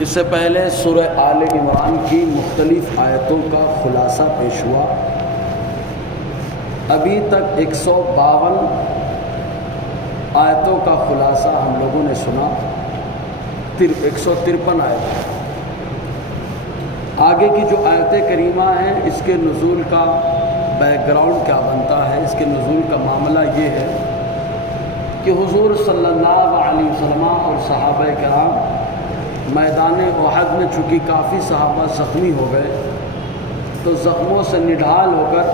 اس سے پہلے سورہ آل عمران کی مختلف آیتوں کا خلاصہ پیش ہوا۔ ابھی تک 152 آیتوں کا خلاصہ ہم لوگوں نے سنا، 153 آیت۔ آگے کی جو آیت کریمہ ہیں اس کے نزول کا بیک گراؤنڈ کیا بنتا ہے، اس کے نزول کا معاملہ یہ ہے کہ حضور صلی اللہ علیہ وسلم اور صحابہ کرام میدان احد میں چونکہ کافی صحابہ زخمی ہو گئے تو زخموں سے نڈھال ہو کر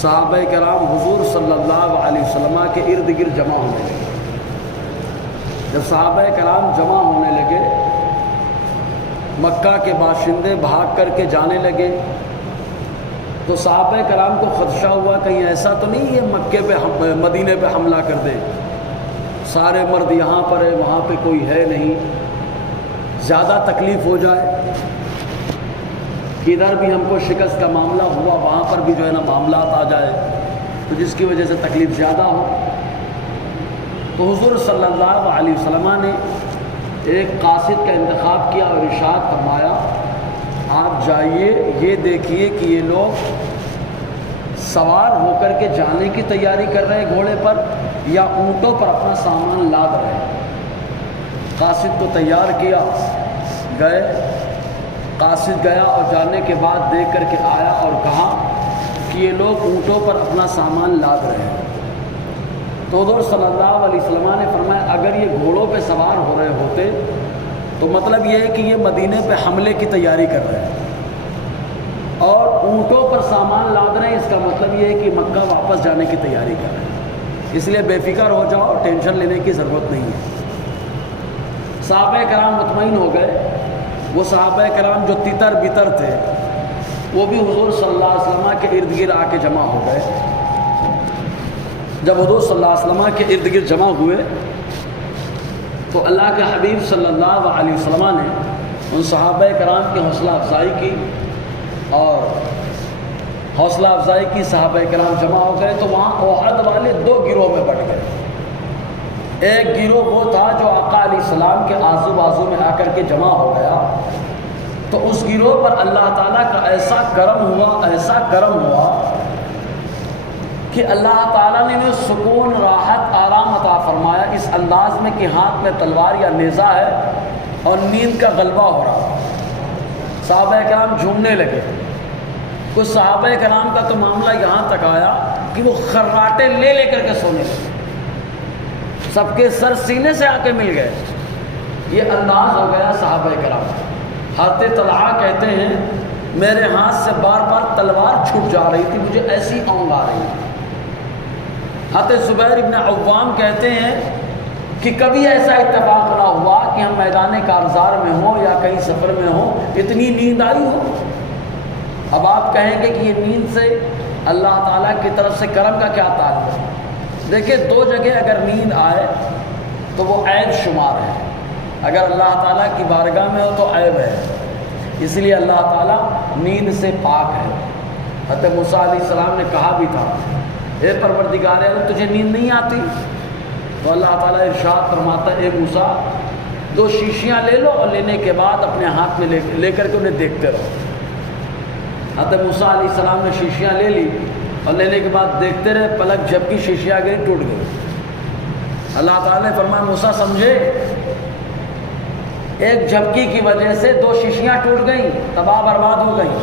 صحابہ کرام حضور صلی اللہ علیہ وسلم کے ارد گرد جمع ہونے لگے۔ جب صحابہ کرام جمع ہونے لگے، مکہ کے باشندے بھاگ کر کے جانے لگے، تو صحابہ کرام کو خدشہ ہوا کہیں ایسا تو نہیں یہ مکے پہ مدینے پہ حملہ کر دے، سارے مرد یہاں پر ہے وہاں پہ کوئی ہے نہیں، زیادہ تکلیف ہو جائے کہ ادھر بھی ہم کو شکست کا معاملہ ہوا وہاں پر بھی جو ہے نا معاملات آ جائے تو جس کی وجہ سے تکلیف زیادہ ہو۔ تو حضور صلی اللہ علیہ وسلم نے ایک قاصد کا انتخاب کیا اور ارشاد فرمایا، آپ جائیے یہ دیکھیے کہ یہ لوگ سوار ہو کر کے جانے کی تیاری کر رہے ہیں گھوڑے پر یا اونٹوں پر اپنا سامان لاد رہے ہیں۔ قاصد کو تیار کیا، گئے، قاصد گیا اور جانے کے بعد دیکھ کر کے آیا اور کہا کہ یہ لوگ اونٹوں پر اپنا سامان لاد رہے ہیں۔ تو حضور صلی اللہ علیہ وسلم نے فرمایا اگر یہ گھوڑوں پہ سوار ہو رہے ہوتے تو مطلب یہ ہے کہ یہ مدینے پہ حملے کی تیاری کر رہے ہیں، اور اونٹوں پر سامان لاد رہے ہیں اس کا مطلب یہ ہے کہ مکہ واپس جانے کی تیاری کر رہے ہیں۔ اس لیے بے فکر ہو جاؤ، ٹینشن لینے کی ضرورت نہیں ہے۔ صحابہ کرام مطمئن ہو گئے۔ وہ صحابہ کرام جو تتر بتر تھے وہ بھی حضور صلی اللہ علیہ وسلم کے ارد گرد آ کے جمع ہو گئے۔ جب حضور صلی اللہ علیہ وسلم کے ارد گرد جمع ہوئے تو اللہ کے حبیب صلی اللہ علیہ وسلم نے ان صحابہ کرام کی حوصلہ افزائی کی، اور حوصلہ افزائی کی، صحابہ کرام جمع ہو گئے تو وہاں احد والے 2 گروہ میں بٹ گئے۔ ایک گروہ وہ تھا جو آقا علیہ السلام کے آزو بازو میں آ کر کے جمع ہو گیا، تو اس گروہ پر اللہ تعالیٰ کا ایسا کرم ہوا کہ اللہ تعالیٰ نے انہیں سکون، راحت، آرام عطا فرمایا اس انداز میں کہ ہاتھ میں تلوار یا نیزہ ہے اور نیند کا غلبہ ہو رہا۔ صحابہ کرام جھومنے لگے۔ کچھ صحابہ کرام کا تو معاملہ یہاں تک آیا کہ وہ خراٹے لے لے کر کے سونے لگے، سب کے سر سینے سے آ کے مل گئے۔ یہ انداز ہو گیا صحابہ کرام۔ حضرت طلحہ کہتے ہیں میرے ہاتھ سے بار بار تلوار چھوٹ جا رہی تھی، مجھے ایسی اونگ آ رہی تھی۔ حضرت زبیر ابن عوام کہتے ہیں کہ کبھی ایسا اتفاق نہ ہوا کہ ہم میدان کارزار میں ہوں یا کہیں سفر میں ہوں اتنی نیند آئی ہو۔ اب آپ کہیں گے کہ یہ نیند سے اللہ تعالیٰ کی طرف سے کرم کا کیا تعلق ہے؟ دیکھیں 2 جگہ اگر نیند آئے تو وہ عیب شمار ہے، اگر اللہ تعالیٰ کی بارگاہ میں ہو تو عیب ہے، اس لیے اللہ تعالیٰ نیند سے پاک ہے۔ حضرت موسیٰ علیہ السلام نے کہا بھی تھا اے پروردگار عالم تجھے نیند نہیں آتی؟ تو اللہ تعالیٰ ارشاد فرماتا ہے اے موسیٰ 2 شیشیاں لے لو اور لینے کے بعد اپنے ہاتھ میں لے کر کے انہیں دیکھتے رہو۔ حضرت موسیٰ علیہ السلام نے شیشیاں لے لی اور لینے کے بعد دیکھتے رہے، پلک جھپکی شیشیاں گئی، ٹوٹ گئی۔ اللہ تعالیٰ نے فرمایا موسیٰ سمجھے ایک جھپکی کی وجہ سے 2 شیشیاں ٹوٹ گئیں، تباہ برباد ہو گئیں۔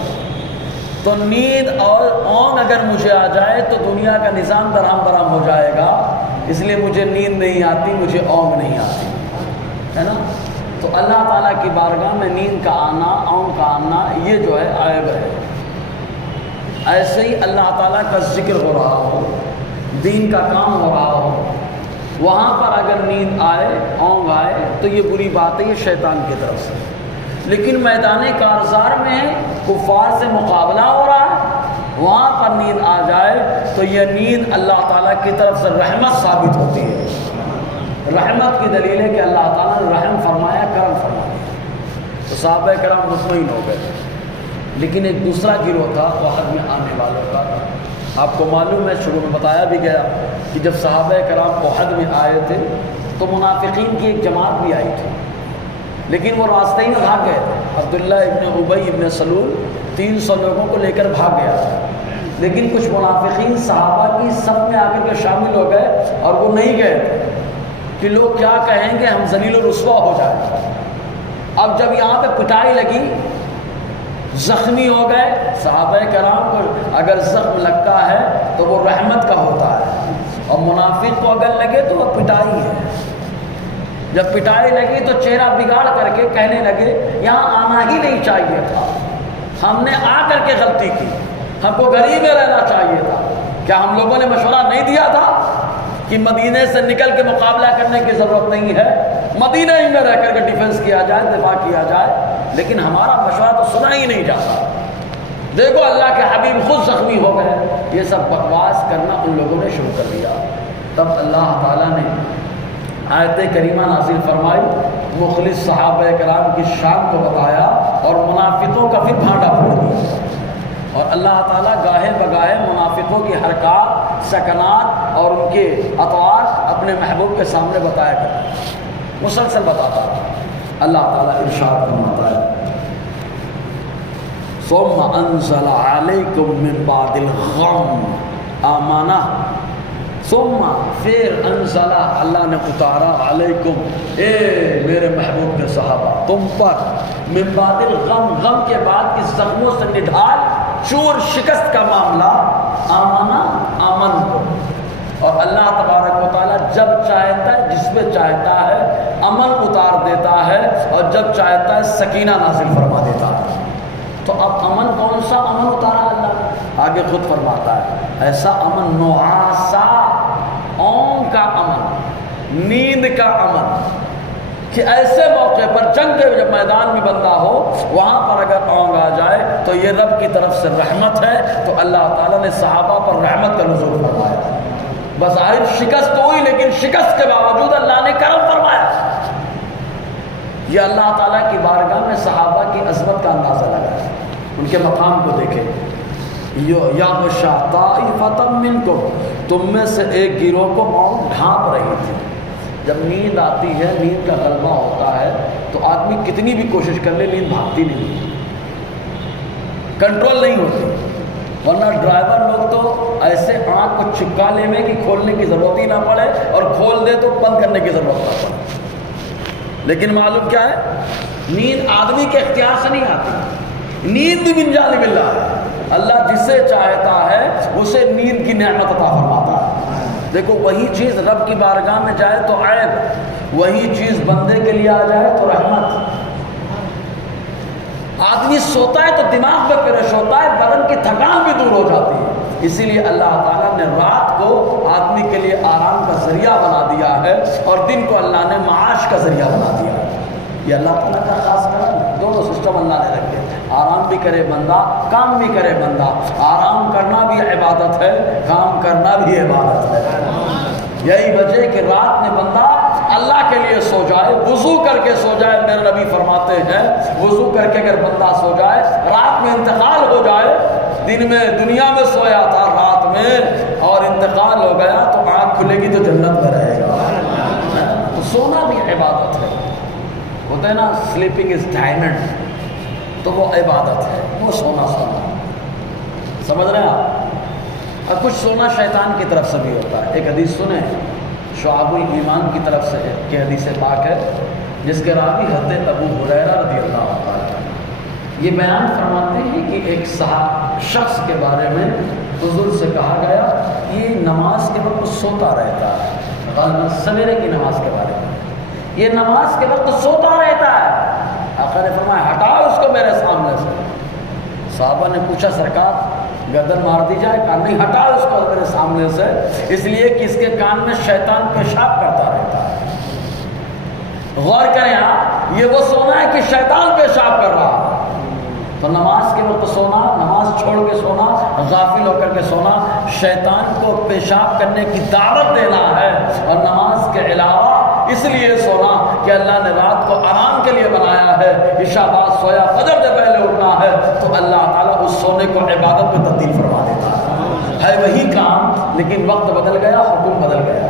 تو نیند اور اونگ اگر مجھے آ جائے تو دنیا کا نظام درہم برہم ہو جائے گا، اس لیے مجھے نیند نہیں آتی، مجھے اونگ نہیں آتی، ہے نا؟ تو اللہ تعالیٰ کی بارگاہ میں نیند کا آنا، اونگ کا آنا یہ جو ہے عیب ہے۔ ایسے ہی اللہ تعالیٰ کا ذکر ہو رہا ہو، دین کا کام ہو رہا ہو، وہاں پر اگر نیند آئے، اونگ آئے تو یہ بری بات ہے، یہ شیطان کی طرف سے۔ لیکن میدان کارزار میں کفار سے مقابلہ ہو رہا ہے، وہاں پر نیند آ جائے تو یہ نیند اللہ تعالیٰ کی طرف سے رحمت ثابت ہوتی ہے۔ رحمت کی دلیل ہے کہ اللہ تعالیٰ نے رحم فرمایا، کرم فرمایا۔ تو صحابہ کرام مطمئن ہو گئے۔ لیکن ایک دوسرا گروہ تھا احد میں آنے والوں کا۔ آپ کو معلوم ہے شروع میں بتایا بھی گیا کہ جب صحابہ کرام احد میں آئے تھے تو منافقین کی ایک جماعت بھی آئی تھی، لیکن وہ راستے ہی میں بھاگ گئے تھے. عبداللہ ابن ابی ابن سلول 300 لوگوں کو لے کر بھاگ گیا تھا، لیکن کچھ منافقین صحابہ کی صف میں آ کر کے شامل ہو گئے اور وہ نہیں گئے تھے کہ لوگ کیا کہیں گے، ہم ذلیل و رسوا ہو جائیں. اب جب یہاں پہ پٹائی لگی، زخمی ہو گئے. صحابہ کرام کو اگر زخم لگتا ہے تو وہ رحمت کا ہوتا ہے، اور منافق کو اگر لگے تو وہ پٹائی ہے. جب پٹائی لگی تو چہرہ بگاڑ کر کے کہنے لگے یہاں آنا ہی نہیں چاہیے تھا، ہم نے آ کر کے غلطی کی، ہم کو گھر ہی میں رہنا چاہیے تھا. کیا ہم لوگوں نے مشورہ نہیں دیا تھا کہ مدینے سے نکل کے مقابلہ کرنے کی ضرورت نہیں ہے، مدینہ ہی میں رہ کر کے ڈیفنس کیا جائے، دفاع کیا جائے؟ لیکن ہمارا مشورہ تو سنا ہی نہیں جاتا. دیکھو اللہ کے حبیب خود زخمی ہو گئے. یہ سب بکواس کرنا ان لوگوں نے شروع کر دیا. تب اللہ تعالیٰ نے آیت کریمہ نازل فرمائی، مخلص صحابہ کرام کی شان کو بتایا اور منافقوں کا پھر بھانڈا پھوڑ دیا. اور اللہ تعالیٰ گاہے بگاہے منافقوں کی حرکات، سکنات اور ان کے اطوار اپنے محبوب کے سامنے بتایا کرتا، مسلسل بتاتا. اللہ تعالیٰ ارشاد فرماتا ہے ثم انزل علیکم من بعد الغم آمانہ، ثم پھر انزل اللہ نے اتارا علیکم اے میرے محبوب کے صحابہ تم پر، من بعد الغم غم کے بعد اس زخموں سے نڈھال چور شکست کا معاملہ، آمانہ امن کو. اور اللہ تبارک و تعالیٰ جب چاہتا ہے جس میں چاہتا ہے امن اتار دیتا ہے، اور جب چاہتا ہے سکینہ نازل فرما دیتا ہے. تو اب امن کون سا امن اتارا اللہ نے؟ آگے خود فرماتا ہے ایسا امن نعاسا، اونگ کا امن، نیند کا امن، کہ ایسے موقع پر جنگ کے جب میدان میں بندہ ہو وہاں پر اگر اونگ آ جائے تو یہ رب کی طرف سے رحمت ہے. تو اللہ تعالیٰ نے صحابہ پر رحمت کا نزول فرمایا. بظاہر شکست ہوئی لیکن شکست کے باوجود اللہ نے کرم فرمایا. یہ اللہ تعالیٰ کی بارگاہ میں صحابہ کی عظمت کا اندازہ لگا ہے، ان کے مقام کو دیکھیں. یغشا طائفۃ منکم، تم میں سے ایک گروہ کو اونگ ڈھانپ رہی تھی. جب نیند آتی ہے، نیند کا غلبہ ہوتا ہے تو آدمی کتنی بھی کوشش کر لے نیند بھاگتی نہیں، کنٹرول نہیں ہوتی. ورنہ ڈرائیور لوگ تو ایسے آنکھ کو چپکا لے میں کہ کھولنے کی ضرورت ہی نہ پڑے، اور کھول دے تو بند کرنے کی ضرورت نہ پڑے. لیکن معلوم کیا ہے، نیند آدمی کے اختیار سے نہیں آتی. نیند بھی من جانب اللہ ہے. اللہ جسے چاہتا ہے اسے نیند کی نعمت عطا فرماتا ہے. دیکھو وہی چیز رب کی بارگاہ میں جائے تو عیب، وہی چیز بندے کے لیے آ جائے تو رحمت. آدمی سوتا ہے تو دماغ میں فریش ہوتا ہے، بدن کی تھکان بھی دور ہو جاتی ہے. اسی لیے اللہ تعالیٰ نے رات کو آدمی کے لیے آرام کا ذریعہ بنا دیا ہے، اور دن کو اللہ نے معاش کا ذریعہ بنا دیا ہے. یہ اللہ تعالیٰ کا خاص کرم ہے. دونوں سسٹم اللہ نے رکھے، آرام بھی کرے بندہ، کام بھی کرے بندہ. آرام کرنا بھی عبادت ہے، کام کرنا بھی عبادت ہے. یہی وجہ کہ رات میں بندہ اللہ کے لیے سو جائے، وضو کر کے سو جائے. میرے نبی فرماتے ہیں وضو کر کے اگر بندہ سو جائے، رات میں انتقال ہو جائے، دن میں دنیا میں سویا تھا، رات میں اور انتقال ہو گیا تو آنکھ کھلے گی تو جنت میں رہے گا. تو سونا بھی عبادت ہے. ہوتا ہے نا سلیپنگ از ڈائمنڈ، تو وہ عبادت ہے، وہ سونا. سمجھ رہے ہیں آپ؟ اور کچھ سونا شیطان کی طرف سے بھی ہوتا ہے. ایک حدیث سنیں شعب الایمان کی طرف سے کہ حدیث پاک ہے، جس کے راوی حضرت ابو ہریرہ رضی اللہ عنہ یہ بیان فرماتے ہیں کہ ایک شخص کے بارے میں حضور سے کہا گیا یہ نماز کے وقت سوتا رہتا ہے. سویرے کی نماز کے بارے میں، یہ نماز کے وقت سوتا رہتا ہے. آقا نے فرمایا ہٹاؤ اس کو میرے سامنے سے. صحابہ نے پوچھا سرکار گردن مار دی جائے؟ کہا نہیں، ہٹاؤ اس کو میرے سامنے سے، اس لیے کہ اس کے کان میں شیطان پیشاب کرتا رہتا ہے. غور کریں آپ، یہ وہ سونا ہے کہ شیطان پیشاب کر رہا ہے. تو نماز کے وقت سونا، نماز چھوڑ کے سونا، غافل ہو کر کے سونا، شیطان کو پیشاب کرنے کی دعوت دینا ہے. اور نماز کے علاوہ اس لیے سونا کہ اللہ نے رات کو آرام کے لیے بنایا ہے. عشاء بعد سویا، فجر سے پہلے اٹھنا ہے تو اللہ تعالیٰ اس سونے کو عبادت میں تبدیل فرما دیتا ہے وہی کام، لیکن وقت بدل گیا، حکم بدل گیا.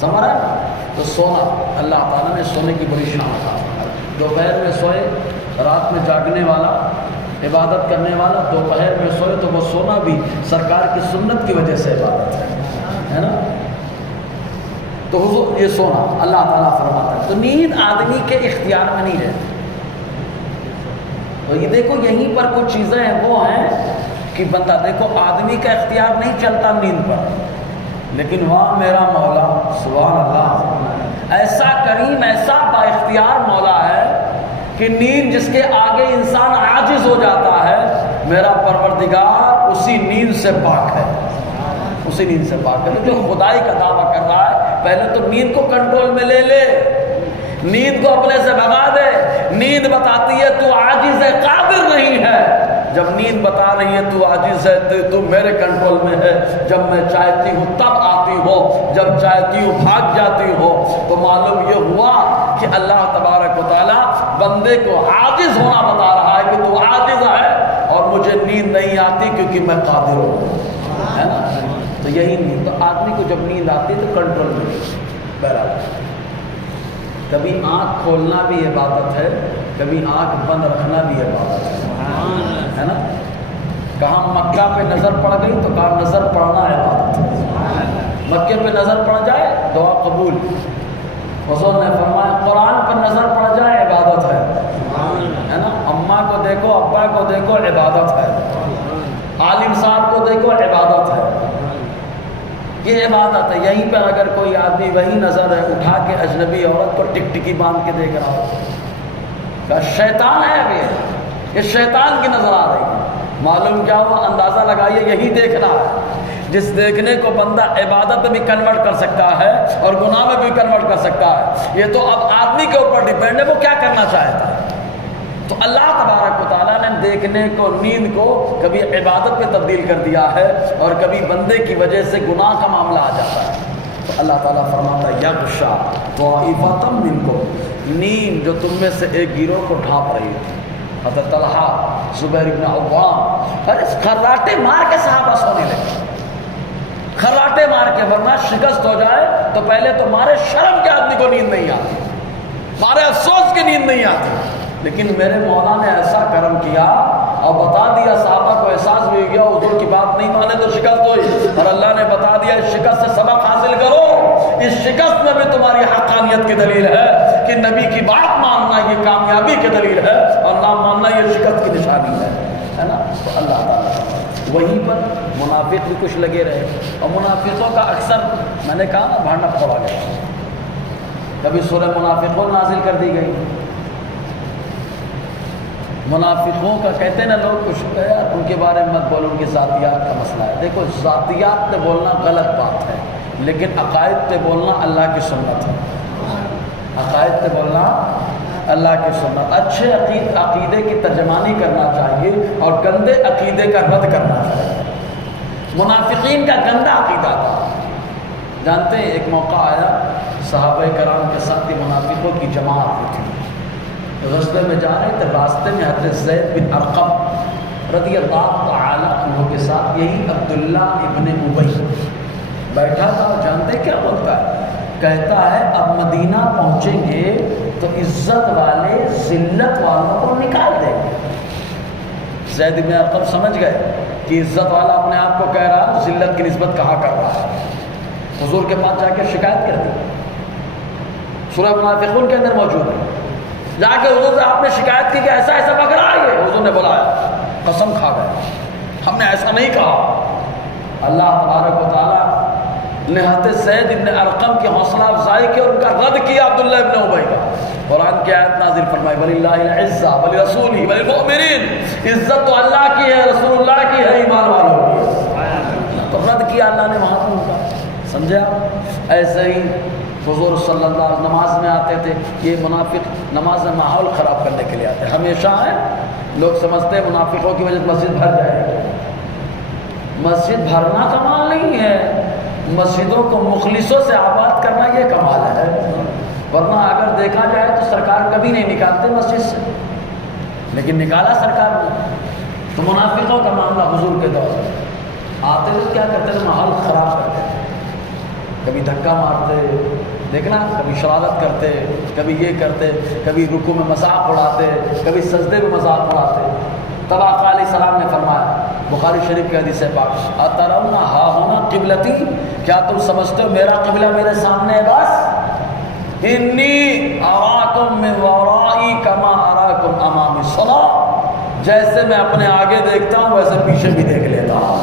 سمجھ رہے ہیں؟ تو سونا اللہ تعالیٰ نے سونے کی بڑی شان عطا فرمائی. دوپہر میں سوئے، رات میں جاگنے والا، عبادت کرنے والا دوپہر میں سوئے تو وہ سونا بھی سرکار کی سنت کی وجہ سے عبادت ہے نا. تو حضور یہ سونا اللہ تعالیٰ فرماتا ہے. تو نیند آدمی کے اختیار میں نہیں رہتی. تو یہ دیکھو یہیں پر کچھ چیزیں ہیں وہ ہیں کہ بندہ دیکھو آدمی کا اختیار نہیں چلتا نیند پر، لیکن وہاں میرا مولا سبحان اللہ ایسا کریم ایسا با اختیار مولا ہے کہ نیند جس کے آگے انسان عاجز ہو جاتا ہے، میرا پروردگار اسی نیند سے پاک ہے، اسی نیند سے پاک ہے. جو خدائی کا دعویٰ کر رہا ہے پہلے تو نیند کو کنٹرول میں لے لے، نیند کو اپنے سے بھگا دے. نیند بتاتی ہے تو عاجز ہے، قادر نہیں ہے. جب نیند بتا رہی ہے تو عاجز ہے، تو میرے کنٹرول میں ہے. جب میں چاہتی ہوں تب آتی ہو، جب چاہتی ہوں بھاگ جاتی ہو. تو معلوم یہ ہوا کہ اللہ تبارک و تعالیٰ بندے کو عاجز ہونا بتا رہا ہے کہ تو عاجز ہے اور مجھے نیند نہیں آتی کیونکہ میں قادر ہوں، ہے نا. تو یہی نیند. تو آدمی کو جب نیند آتی ہے تو کنٹرول میں بہرحال کبھی آنکھ کھولنا بھی عبادت ہے، کبھی آنکھ بند رکھنا بھی عبادت ہے نا. کہاں مکہ پہ نظر پڑ گئی تو کہاں نظر پڑنا عبادت ہے. مکے پہ نظر پڑ جائے دعا قبول. حضور نے فرمایا قرآن پر نظر پڑ جائے عبادت ہے نا. اماں کو دیکھو، ابا کو دیکھو عبادت ہے. عالم صاحب کو دیکھو عبادت ہے. یہ عبادت ہے. یہیں پر اگر کوئی آدمی وہی نظر ہے اٹھا کے اجنبی عورت کو ٹکٹکی باندھ کے دیکھ رہا ہو، شیطان ہے ابھی، یہ شیطان کی نظر آ رہی ہے. معلوم کیا ہوا؟ اندازہ لگائیے یہی دیکھنا ہے. جس دیکھنے کو بندہ عبادت میں بھی کنورٹ کر سکتا ہے اور گناہ میں بھی کنورٹ کر سکتا ہے. یہ تو اب آدمی کے اوپر ڈیپینڈ ہے وہ کیا کرنا چاہتا ہے. تو اللہ تبارک و تعالیٰ نے دیکھنے کو، نیند کو کبھی عبادت میں تبدیل کر دیا ہے اور کبھی بندے کی وجہ سے گناہ کا معاملہ آ جاتا ہے. تو اللہ تعالیٰ فرماتا ہے یغشا طائفۃ منکم، نیند جو تم میں سے ایک گروہ کو ڈھانپ رہی ہے. حضرت طلحہ، زبیر بن عوام خراٹے مار کے صحابہ سونے لگے، خراٹے مار کے. ورنہ شکست ہو جائے تو پہلے تو مارے شرم کے آدمی کو نیند نہیں آتی، مارے افسوس کی نیند نہیں آتی. لیکن میرے مولا نے ایسا کرم کیا اور بتا دیا، صحابہ کو احساس بھی گیا حضور کی بات نہیں مانے تو شکست ہوئی، اور اللہ نے بتا دیا اس شکست سے سبق حاصل کرو. اس شکست میں بھی تمہاری حقانیت کی دلیل ہے کہ نبی کی بات ماننا یہ کامیابی کی دلیل ہے اور نہ ماننا یہ شکست کی نشانی ہے نا. تو اللہ تعالیٰ وہیں پر منافق بھی کچھ لگے رہے، اور منافقوں کا اکثر میں نے کہا نا بھانڈا پھوڑا گیا. کبھی سورہ منافقون نازل کر دی گئی. منافقوں کا کہتے ہیں نا لوگ کچھ ان کے بارے میں مت بولو، ان کی ذاتیات کا مسئلہ ہے. دیکھو ذاتیات پہ بولنا غلط بات ہے، لیکن عقائد پہ بولنا اللہ کی سنت ہے. عقائد پہ بولنا اللہ کی سنت. اچھے عقیدے کی ترجمانی کرنا چاہیے اور گندے عقیدے کا رد کرنا چاہیے. منافقین کا گندا عقیدہ تھا. جانتے ہیں ایک موقع آیا صحابہ کرام کے ساتھ منافقوں کی جماعت تھی، غزوے میں جا رہے تھے. راستے میں حضرت زید بن ارقم رضی اللہ تعالی عنہ کے ساتھ یہی عبداللہ ابن ابی بیٹھا تھا. اور جانتے کیا بولتا ہے؟ کہتا ہے اب مدینہ پہنچیں گے تو عزت والے ذلت والوں کو نکال دیں گے. زید بن ارقم سمجھ گئے کہ عزت والا اپنے آپ کو کہہ رہا، ذلت کی نسبت کہاں کر رہا ہے. حضور کے پاس جا کے شکایت کر دی. سورہ منافقون کے اندر موجود ہے. جا کے حضور سے آپ نے شکایت کی کہ ایسا ایسا پکڑ رہا ہے. حضور نے بولا قسم کھا گئے ہم نے ایسا نہیں کہا. اللہ تبارک و تعالیٰ نے حضرت زید ابن ارقم کی حوصلہ افزائی کی اور ان کا رد کیا عبداللہ ابن ابی کا. قرآن کی آیت نازل فرمائی وَلِلَّهِ الْعِزَّةُ وَلِرَسُولِهِ وَلِلْمُؤْمِنِينَ. عزت تو اللہ کی ہے، رسول اللہ کی ہے، ایمان والوں کی ہے. تو رد کیا اللہ نے وہاں پر کا. سمجھے آپ؟ ایسے ہی حضور صلی اللہ علیہ وسلم نماز میں آتے تھے. یہ منافق نماز میں ماحول خراب کرنے کے لیے آتے ہیں. ہمیشہ ہیں لوگ سمجھتے ہیں منافقوں کی وجہ سے مسجد بھر جائے گی. مسجد بھرنا کمال نہیں ہے، مسجدوں کو مخلصوں سے آباد کرنا یہ کمال ہے. ورنہ اگر دیکھا جائے تو سرکار کبھی نہیں نکالتے مسجد سے، لیکن نکالا سرکار نے. تو منافقوں کا معاملہ حضور کے دور میں آتے ہوئے کیا کرتے تھے؟ ماحول خراب کرتے تھے. کبھی دھکا مارتے، دیکھنا کبھی شرارت کرتے، کبھی یہ کرتے، کبھی رکوع میں مذاق اڑاتے، کبھی سجدے میں مذاق اڑاتے. تب آقا علیہ السلام نے فرمایا، بخاری شریف کی حدیث ہے پاک، اترون ہا ہونا قبلتی، کیا تم سمجھتے ہو میرا قبلہ میرے سامنے ہے؟ بس انی اراکم من ورائی کما اراکم امام الصلاۃ، جیسے میں اپنے آگے دیکھتا ہوں ویسے پیچھے بھی دیکھ لیتا ہوں.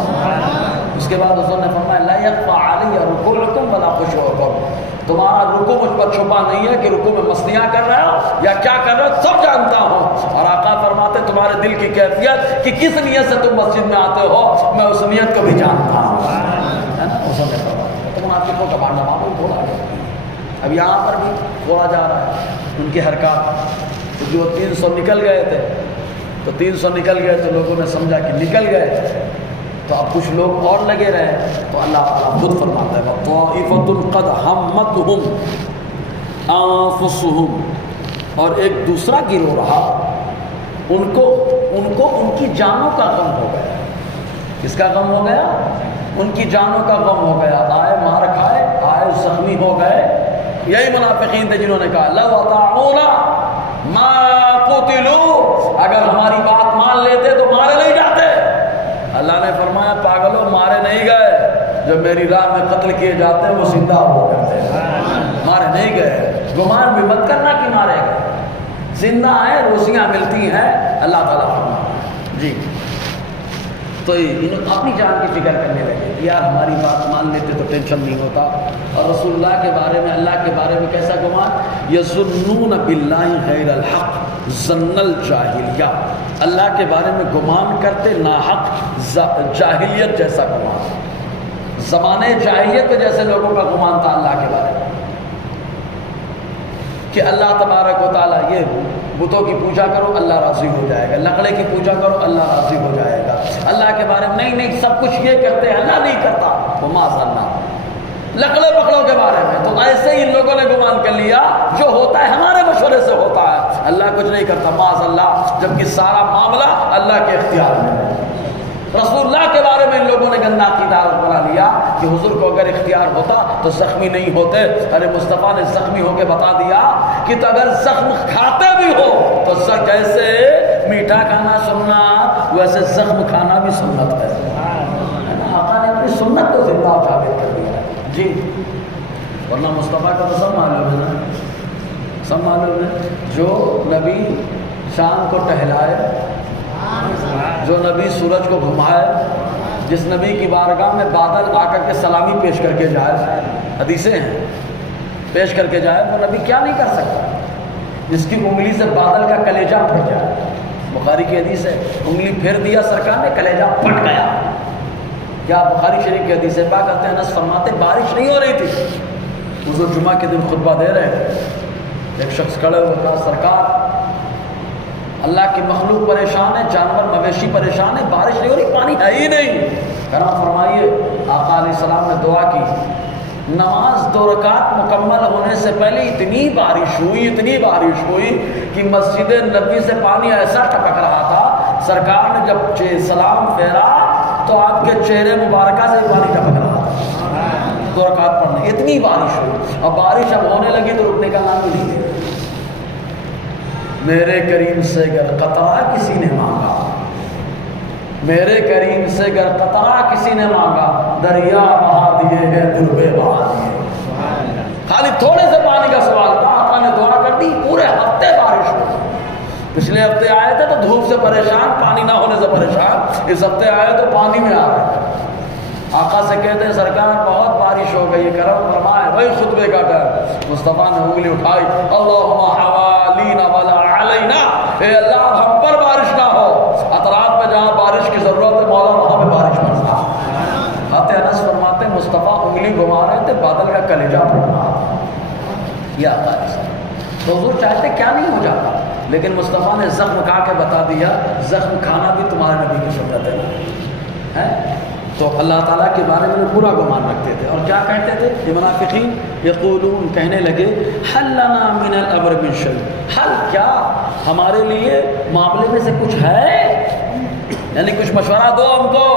اس کے بعد حضور نے فرمایا لا یخفی علی رکوعکم ولا خشوعکم، تمہارا رکوع مجھ پر چھپا نہیں ہے کہ رکوع میں مستیاں کر رہے ہو یا کیا کر رہے ہو، سب جانتا ہوں. اور آقا فرماتے تمہارے دل کی کیفیت کہ کس نیت سے تم مسجد میں آتے ہو میں اس نیت کو بھی جانتا ہوں، ہے نا. اس نے فرمایا تو منافقوں کا بانڈا معمول بولا گیا. اب یہاں پر بھی بولا جا رہا ہے ان کی حرکات، جو 300 نکل گئے تھے تو 300 نکل گئے تو لوگوں نے سمجھا کہ نکل گئے، تو اب کچھ لوگ اور لگے رہے. تو اللہ تعالیٰ خود فرماتا ہے وَطَائِفَةٌ قَدْ هَمَّتْهُمْ أَنفُسُهُمْ، اور ایک دوسرا گروہ رہا ان کو ان کی جانوں کا غم ہو گیا. کس کا غم ہو گیا؟ ان کی جانوں کا غم ہو گیا. آئے مار کھائے، آئے زخمی ہو گئے. یہی منافقین تھے جنہوں نے کہا لَوْ أَطَاعُونَا مَا قُتِلُوا، اگر ہماری بات مان لیتے تو مارے نہیں جاتے. اللہ نے فرمایا پاگلوں مارے نہیں گئے، جو میری راہ میں قتل کیے جاتے ہیں وہ زندہ ہو کرتے ہیں، مارے نہیں گئے. گمان بھی مت کرنا کہ مارے گئے، زندہ ہیں، روزیاں ملتی ہیں. اللہ تعالیٰ فرمایا جی. تو انہوں اپنی جان کی فکر کرنے لگے، یار ہماری بات مان لیتے تو ٹینشن نہیں ہوتا. اور رسول اللہ کے بارے میں، اللہ کے بارے میں کیسا گمان؟ یظنون باللہ غیر الحق ظن الجاہلیہ، اللہ کے بارے میں گمان کرتے ناحق جاہلیت جیسا گمان، زمانے جاہلیت میں جیسے لوگوں کا گمان تھا اللہ کے بارے میں کہ اللہ تبارک و تعالیٰ یہ بتوں کی پوجا کرو اللہ راضی ہو جائے گا، لکڑے کی پوجا کرو اللہ راضی ہو جائے گا. اللہ کے بارے میں نہیں سب کچھ یہ کرتے ہیں اللہ نہیں کرتا، وہ معاذ اللہ لکڑے پکڑوں کے بارے میں. تو ایسے ہی ان لوگوں نے گمان کر لیا جو ہوتا ہے ہمارے مشورے سے ہوتا ہے، اللہ کچھ نہیں کرتا معاذ اللہ، جبکہ سارا معاملہ اللہ کے اختیار میں ہے. رسول اللہ کے بارے میں ان لوگوں نے گندا عقیدہ بنا لیا کہ حضور کو اگر اختیار ہوتا تو زخمی نہیں ہوتے. ارے مصطفیٰ نے زخمی ہو کے بتا دیا کہ تو اگر زخم کھاتے بھی ہو تو جیسے میٹھا کھانا سنت ویسے زخم کھانا بھی سنت ہے. آقا نے اپنی سنت کو زندہ و ثابت کر دیا جی. ورنہ مصطفیٰ کا تو سب معلوم ہے نا، سب معلوم ہے. جو نبی شام کو ٹہلائے، جو نبی سورج کو گھمائے، جس نبی کی بارگاہ میں بادل آ کر کے سلامی پیش کر کے جائے، حدیثیں ہیں، پیش کر کے جائے، وہ نبی کیا نہیں کر سکتا. جس کی انگلی سے بادل کا کلیجہ پھٹ جائے، بخاری کی حدیث ہے، انگلی پھیر دیا سرکار نے کلیجہ پھٹ گیا. کیا بخاری شریف کی حدیث ہے، پاک کرتے ہیں انس فرماتے بارش نہیں ہو رہی تھی، حضور جمعہ کے دن خطبہ دے رہے تھے. ایک شخص کھڑے ہوئے کہا سرکار اللہ کی مخلوق پریشان ہے، جانور مویشی پریشان ہے، بارش نہیں ہو رہی، پانی ہے ہی نہیں. کرم فرمائیے. آقا علیہ السلام نے دعا کی، نماز 2 رکعت مکمل ہونے سے پہلے اتنی بارش ہوئی کہ مسجد نبی سے پانی ایسا ٹپک رہا تھا. سرکار نے جب سلام پھیرا تو آپ کے چہرے مبارکہ سے پانی ٹپک رہا تھا. 2 رکعت پڑھنے اتنی بارش ہوئی. اب بارش اب ہونے لگی تو رکنے کا نام نہیں دے. میرے کریم سے گر قطرہ کسی نے مانگا، میرے کریم سے گر قطرہ کسی نے مانگا، دریا بہا دیے ہیں دربے بہا دیے. خالی تھوڑے سے پانی کا سوال تھا، آقا نے دعا کر دی، پورے ہفتے بارش ہوئی. پچھلے ہفتے آئے تھے تو دھوپ سے پریشان، پانی نہ ہونے سے پریشان، اس ہفتے آئے تو پانی میں آ رہے. آقا سے کہتے ہیں سرکار بہت بارش ہو گئی، کرم فرمائے. وہی خطبے کا ٹائم، مصطفیٰ نے انگلی اٹھائی، اللہم حوالینا ولا علینا، اے اللہ ہم پر بارش نہ ہو، اطراف میں جہاں بارش کی ضرورت ہے مولا وہاں پہ بارش برسا. حضرت انس فرماتے ہیں مصطفیٰ انگلی گھما رہے تھے، بادل کا کلیجہ پھٹ رہا تھا. یہ آقا تو حضور چاہتے کیا نہیں ہو جاتا، لیکن مصطفیٰ نے زخم کھا کے بتا دیا زخم کھانا بھی تمہارے نبی کی سنت ہے. تو اللہ تعالیٰ کے بارے میں پورا گمان رکھتے تھے. اور کیا کہتے تھے یہ منافقین؟ یقولون کہنے لگے حل لنا من الامر من شیء، حل کیا ہمارے لیے معاملے میں سے کچھ ہے، یعنی کچھ مشورہ دو ہم کو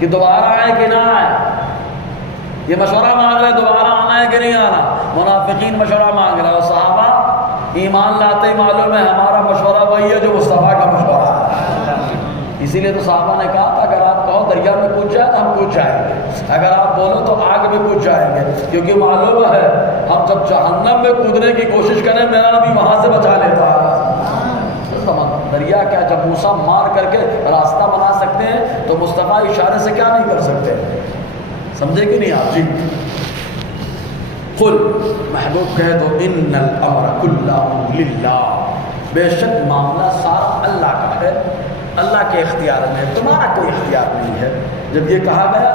کہ دوبارہ آئے کہ نہ آئے. یہ مشورہ مانگ رہے دوبارہ آنا ہے کہ نہیں آنا. منافقین مشورہ مانگ رہے, اور صحابہ ایمان لاتے ہی معلوم ہے ہمارا مشورہ وہی ہے جو مصطفیٰ کا مشورہ ہے. اسی لیے تو صحابہ نے کہا تھا اگر آپ کہو دریا میں کود جائے تو ہم کود جائیں گے, اگر آپ بولو تو آگ میں کود جائیں گے, کیونکہ معلوم ہے ہم جب جہنم میں کودنے کی کوشش کریں میرا نبی وہاں سے بچا لیتا ہے. دریا کیا جب موسیٰ مار کر کے راستہ بنا سکتے ہیں تو مصطفیٰ اشارے سے کیا نہیں کر سکتے, سمجھے کہ نہیں آپ؟ جی قل محبوب کہہ دو ان الامر کلہ للہ, بے شک معاملہ سارا اللہ کا ہے, اللہ کے اختیار میں, تمہارا کوئی اختیار نہیں ہے. جب یہ کہا گیا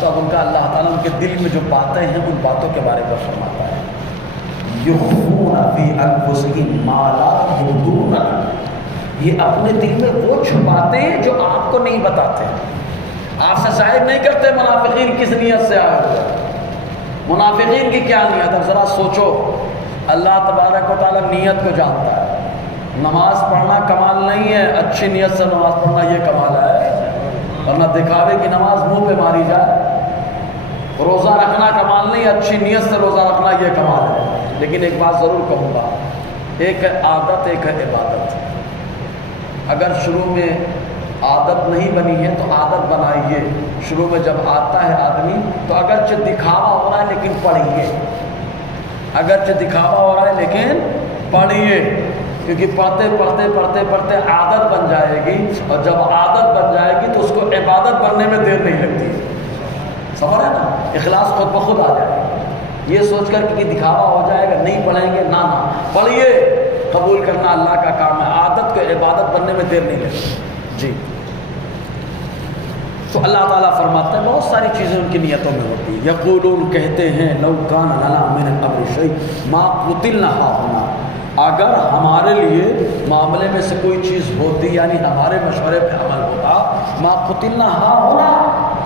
تو اب ان کا اللہ تعالیٰ ان کے دل میں جو باتیں ہیں ان باتوں کے بارے میں فرماتا ہے. یخفون فی انفسہم ما لا یبدون, یہ اپنے دل میں وہ چھپاتے ہیں جو آپ کو نہیں بتاتے, آپ سے ظاہر نہیں کرتے. منافقین کس نیت سے آئے ہوئے, منافقین کی کیا نیت ہے ذرا سوچو. اللہ تبارک و تعالیٰ نیت کو جانتا ہے. نماز پڑھنا کمال نہیں ہے, اچھی نیت سے نماز پڑھنا یہ کمال ہے, ورنہ دکھاوے کی نماز منہ پہ ماری جائے. روزہ رکھنا کمال نہیں, اچھی نیت سے روزہ رکھنا یہ کمال ہے. لیکن ایک بات ضرور کہوں گا, ایک ہے عادت, ایک ہے عبادت. اگر شروع میں عادت نہیں بنی ہے تو عادت بنائیے. شروع میں جب آتا ہے آدمی تو اگرچہ دکھاوا ہو رہا ہے لیکن پڑھیے, اگرچہ دکھاوا ہو رہا ہے لیکن پڑھیے, کیونکہ پڑھتے پڑھتے پڑھتے پڑھتے عادت بن جائے گی, اور جب عادت بن جائے گی تو اس کو عبادت بننے میں دیر نہیں لگتی. سمجھ رہے نا, اخلاص خود بخود آ جائے گا. یہ سوچ کر کہ دکھاوا ہو جائے گا نہیں پڑھیں گے, نہ پڑھیے. قبول کرنا اللہ کا کام ہے, عادت کو عبادت بننے میں دیر نہیں لگتی. جی تو اللہ تعالیٰ فرماتا ہے بہت ساری چیزیں ان کی نیتوں میں ہوتی ہیں. یقولون کہتے ہیں لو کان لنا من الامر شیء ما قتلنا ہاہنا, اگر ہمارے لیے معاملے میں سے کوئی چیز ہوتی یعنی ہمارے مشورے پہ عمل ہوتا, ما قتلنا ہاہنا,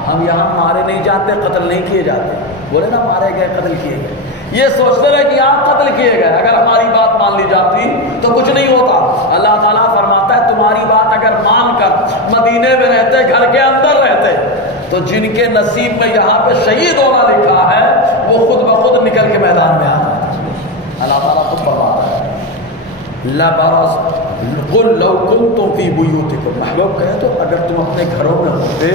ہم یہاں مارے نہیں جاتے, قتل نہیں کیے جاتے. بولے نا مارے گئے قتل کیے گئے, یہ سوچتے رہے کہ آپ قتل کیے گئے. اگر ہماری بات مان لی جاتی تو کچھ نہیں ہوتا. اللہ تعالیٰ فرماتا ہے تمہاری بات اگر مان کر مدینے میں رہتے, گھر کے اندر رہتے, تو جن کے نصیب میں یہاں پہ شہید ہونا لکھا ہے وہ خود بخود نکل کے میدان میں آ جاتے. اللہ تعالیٰ خود فرماتا ہے لبرز قل لو کنتم فی بیوتکم, محبوب کہے تو اگر تم اپنے گھروں میں ہوتے,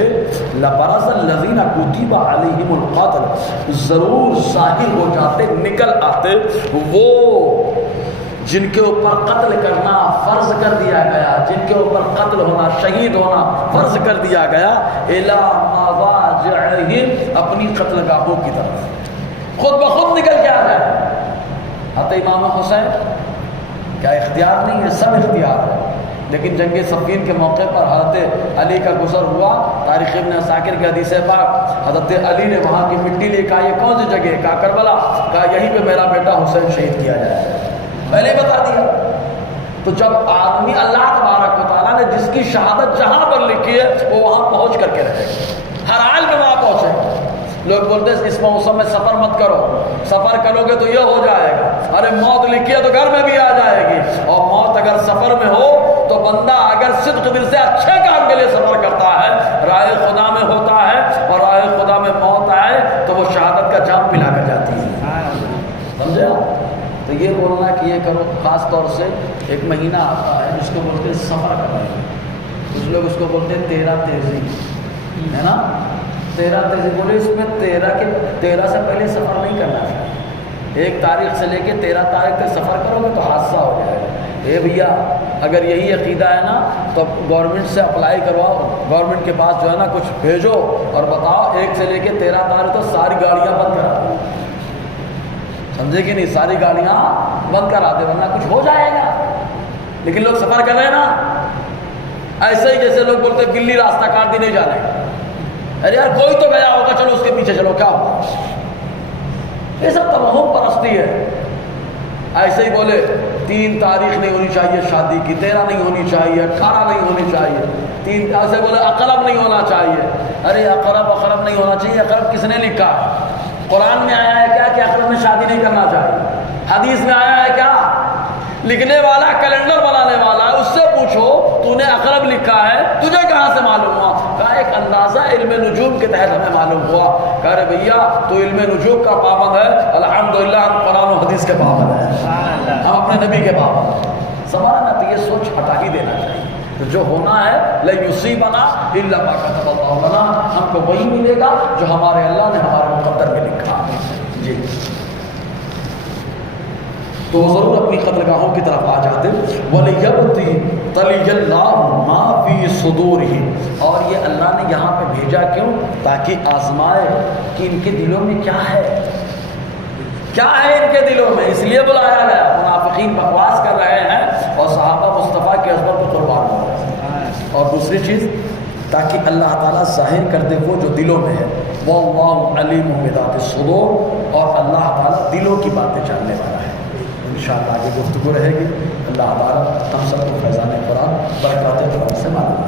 لبرز الذین کتب علیہم القتل, ضرور ظاہر ہو جاتے, نکل آتے وہ جن کے اوپر قتل کرنا فرض کر دیا گیا, جن کے اوپر قتل ہونا, شہید ہونا فرض کر دیا گیا, الی مضاجعہم, اپنی قتل گاہوں کی طرف خود بخود نکل کے آ جائے. حتی امام حسین کیا اختیار نہیں ہے, سب اختیار ہے. لیکن جنگ صفین کے موقع پر حضرت علی کا گزر ہوا. تاریخ ابن عساکر کی حدیث پاک, حضرت علی نے وہاں کی مٹی لے, کہا یہ کون سی جگہ ہے, کہا کربلا, کہا یہیں پہ میرا بیٹا حسین شہید کیا جائے, پہلے بتا دیا. تو جب آدمی اللہ تبارک و تعالیٰ نے جس کی شہادت جہاں پر لکھی ہے وہ وہاں پہنچ کر کے رہے, ہر حال میں وہاں پہنچے. لوگ بولتے ہیں اس موسم میں سفر مت کرو, سفر کرو گے تو یہ ہو جائے گا. ارے موت لکھی ہے تو گھر میں بھی آ جائے گی, اور موت اگر سفر میں ہو تو بندہ اگر صدق دل سے اچھے کام کے لیے سفر کرتا ہے, راہ خدا میں ہوتا ہے, اور راہ خدا میں موت آئے تو وہ شہادت کا جام پلا کر جاتی ہے. سمجھے آپ؟ تو یہ بولنا کہ یہ کرو, خاص طور سے ایک مہینہ آتا ہے جس کو بولتے ہیں سفر کا مہینہ. کچھ لوگ اس کو بولتے ہیں 13 تیزی, ہے نا, 13 تیزی. بولے اس میں 13 سے پہلے سفر نہیں کرنا چاہیے. 1 تاریخ سے لے کے 13 تاریخ تک سفر کرو گے تو حادثہ ہو جائے گا. اے بھیا اگر یہی عقیدہ ہے نا تو گورنمنٹ سے اپلائی کرواؤ, گورنمنٹ کے پاس جو ہے نا کچھ بھیجو اور بتاؤ 1 سے لے کے 13 تاریخ تک ساری گاڑیاں بند کرا دو. سمجھے کہ نہیں, ساری گاڑیاں بند کرا دے ورنہ کچھ ہو جائے گا. لیکن لوگ سفر کر رہے ہیں نا ایسے ہی جیسے لوگ بولتے ہیں بلی راستہ کاٹ دی نہیں جانے کا. ارے یار کوئی تو گیا ہوگا, چلو اس کے پیچھے چلو, کیا ہوگا. یہ سب توہم پرستی ہے. ایسے ہی بولے 3 تاریخ نہیں ہونی چاہیے شادی کی, 13 نہیں ہونی چاہیے, 18 نہیں ہونی چاہیے, 3 ایسے بولے اقرب نہیں ہونا چاہیے. ارے اقرب نہیں ہونا چاہیے. اقرب کس نے لکھا ہے؟ قرآن میں آیا ہے کیا کہ اقرب میں شادی نہیں کرنا چاہیے؟ حدیث میں آیا ہے کیا؟ لکھنے والا کیلنڈر بنانے والا ہے, اس سے پوچھو تو نے اقرب لکھا ہے, تجھے کہاں سے معلوم ہوا؟ کا ایک انداز تازہ علم نجوم کے تحت ہمیں معلوم ہوا کہ ارے بھیا تو علم نجوم کا پابند ہے، الحمدللہ ہم قرآن و حدیث کے پابند ہیں، ہم اپنے نبی کے پابند ہیں۔ سمجھا نا؟ تو یہ سوچ ہٹا ہی دینا چاہیے۔ تو جو ہونا ہے لن یصیبنا الا ما کتب اللہ لنا، ہم کو وہی ملے گا جو ہمارے اللہ نے ہمارے مقدر میں لکھا ہے۔ جی تو وہ ضرور اپنی قدرگاہوں کی طرف آ جاتے۔ وَلِيَبْتِلِ اللَّهُ مَا فِي صُدُورِهِمْ، اور یہ اللہ نے یہاں پہ بھیجا کیوں؟ تاکہ آزمائے کہ ان کے دلوں میں کیا ہے، کیا ہے ان کے دلوں میں، اس لیے بلایا گیا۔ منافقین بکواس کر رہے ہیں اور صحابہ مصطفیٰ کی عظمت کو قربان ہو رہے ہیں۔ اور دوسری چیز تاکہ اللہ تعالیٰ ظاہر کر دے وہ جو دلوں میں ہے، وَاللَّهُ عَلِيمٌ بِذَاتِ الصُّدُورِ، اور اللہ تعالیٰ دلوں کی باتیں جاننے والا ہے۔ انشاءاللہ آگے گفتگو رہے گی۔ اللہ تعالیٰ ہم سب کو فیضان قرآن برکات قرآن سے معلوم